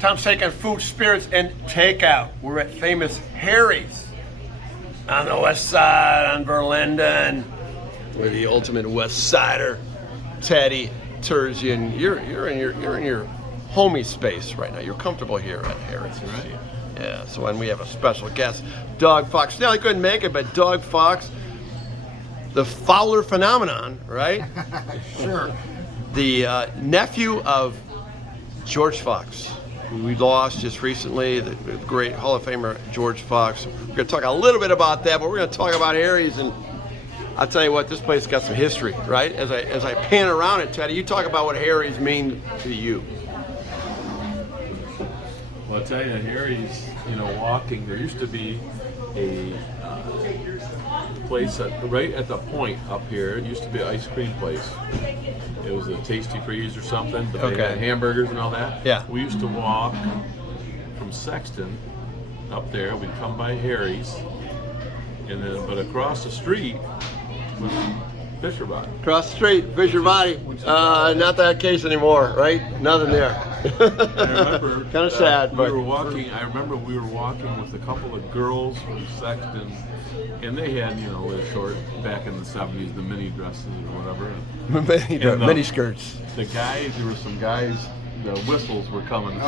Tom's taking food, spirits, and takeout. We're at famous Harry's on the west side on Verlinden. We're the ultimate West Sider, Teddy Turgeon. You're in your homey space right now. You're comfortable here at Harry's, right? Yeah. So when we have a special guest, Doug Fox. Now he couldn't make it, but Doug Fox, the Fowler phenomenon, right? Sure. The nephew of George Fox, who we lost just recently, the great Hall of Famer George Fox. We're going to talk a little bit about that, but we're going to talk about Harry's, and I'll tell you what, this place got some history, right? As I pan around it, Teddy, you talk about what Harry's mean to you. Well, I'll tell you, Harry's, walking, there used to be a place right at the point up here. It used to be an ice cream place. It was a Tasty Freeze or something, but they had hamburgers and all that. Yeah. We used to walk from Sexton up there. We'd come by Harry's, and then but across the street was Fisher Body. Across the street, Fisher Body. Not that case anymore, right? Nothing there. I remember kind of sad, but we were walking. I remember we were walking with a couple of girls from Sexton, and they had, the short back in the '70s, the mini dresses or whatever. mini skirts. The guys, there were some guys. The whistles were coming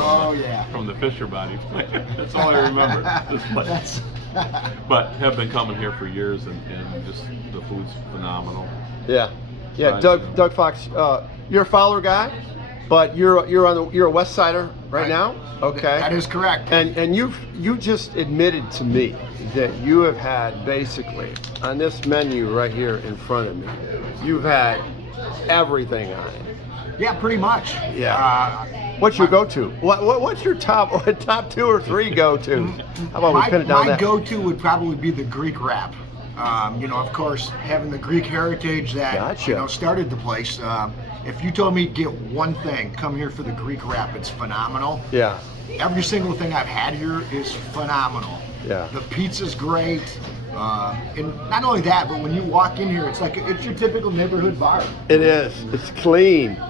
from the Fisher Body. That's all I remember. This place. But have been coming here for years, and just the food's phenomenal. Yeah. Doug Fox, you're a Fowler guy, but you're a West Sider right now. Okay. That is correct. And you just admitted to me that you have had basically on this menu right here in front of me, you've had everything on it. Yeah, pretty much. Yeah. What's your go-to? What's your top 2 or 3 go-to? How about we pin it down My go-to would probably be the Greek wrap. Of course, having the Greek heritage that started the place. If you told me to get one thing, come here for the Greek wrap. It's phenomenal. Yeah. Every single thing I've had here is phenomenal. Yeah. The pizza's great. And not only that, but when you walk in here, it's your typical neighborhood bar. It is. It's clean.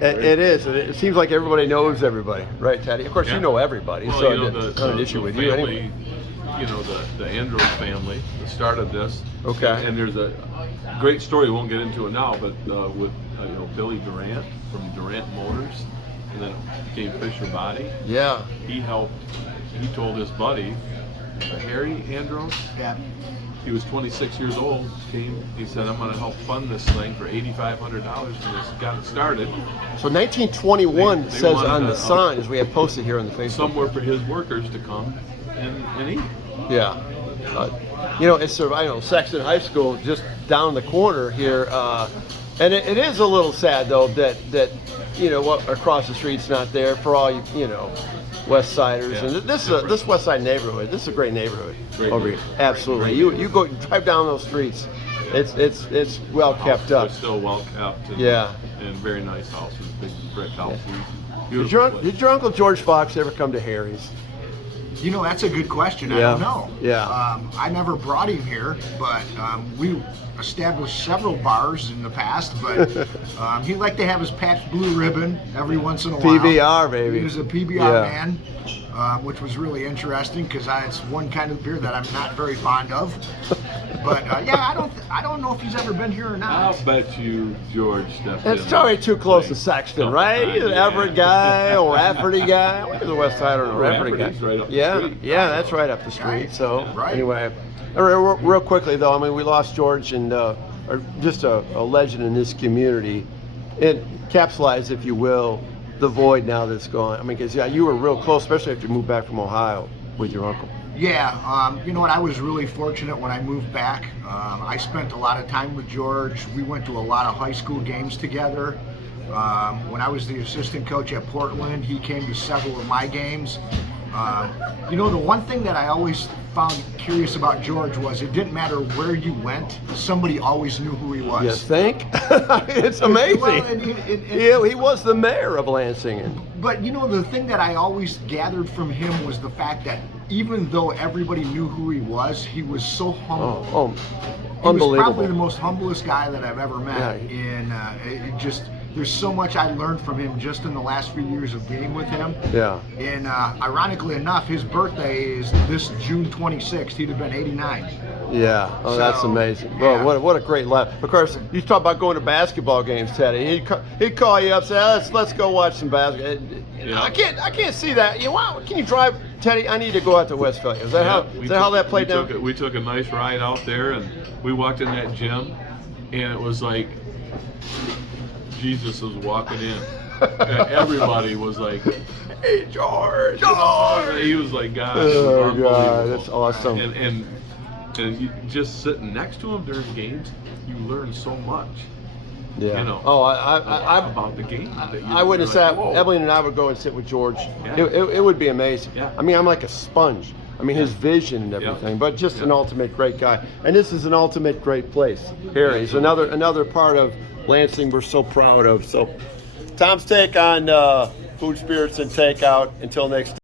It is. It seems like everybody knows everybody, right, Teddy? Of course, you know everybody, so it's not an issue with you anyway. The Andrews family started this. Okay. And there's a great story. We won't get into it now, but with Billy Durant from Durant Motors, and then it became Fisher Body. Yeah. He told his buddy, Harry Andrews. Yeah. He was 26 years old. He said, "I'm going to help fund this thing for $8,500," and just got it started. So 1921 they says on the sign, as we have posted here on the Facebook. Somewhere for his workers to come and eat. Yeah. It's Sexton High School just down the corner here, and it is a little sad though that what across the street's not there for all West Siders, and this West Side neighborhood. This is a great neighborhood over here. Absolutely. You go drive down those streets. It's well kept up. It's still well kept. And very nice houses, big brick houses. Did your Uncle George Fox ever come to Harry's? That's a good question. I don't know. Yeah. I never brought him here, but we established several bars in the past, but he liked to have his Pabst Blue Ribbon every once in a while. PBR, baby. He was a PBR man, which was really interesting because it's one kind of beer that I'm not very fond of. But I don't know if he's ever been here or not. I'll bet you George stepped in. It's probably too close to Sexton, right? He's an Everett guy or Rafferty guy. He's a West Sider and a Rafferty guy. Right up the street. That's right up the street. So anyway, real quickly though, we lost George and just a legend in this community. It capsulized, if you will, the void now that's gone. Because you were real close, especially after you moved back from Ohio with your uncle. Yeah, you know what? I was really fortunate when I moved back. I spent a lot of time with George. We went to a lot of high school games together. When I was the assistant coach at Portland, he came to several of my games. The one thing that I always found curious about George was it didn't matter where you went, somebody always knew who he was. You think? It's amazing. Well, he was the mayor of Lansing. But the thing that I always gathered from him was the fact that even though everybody knew who he was so humble. Unbelievable. He was probably the most humblest guy that I've ever met. there's so much I learned from him just in the last few years of being with him. Yeah. And ironically enough, his birthday is this June 26th. He'd have been 89. Yeah. Oh, that's So, amazing. Well, yeah. what a great life. Of course, you talk about going to basketball games, Teddy. He'd call you up, say, let's go watch some basketball. Yeah. I can't see that. Wow, can you drive, Teddy? I need to go out to West Philly. Is that how that played down? We took a nice ride out there, and we walked in that gym, and it was like Jesus was walking in. And everybody was like, "Hey, George!" He was like, God. Oh, God, that's awesome. And you, just sitting next to him during games, you learn so much. Yeah. You know. Oh, I about the game. I wouldn't say like, whoa. Evelyn and I would go and sit with George. Yeah. It would be amazing. Yeah. I mean, I'm like a sponge. I mean, his vision and everything, but just an ultimate great guy. And this is an ultimate great place. Harry's, another part of Lansing we're so proud of. So, Tom's take on food, spirits, and takeout. Until next time.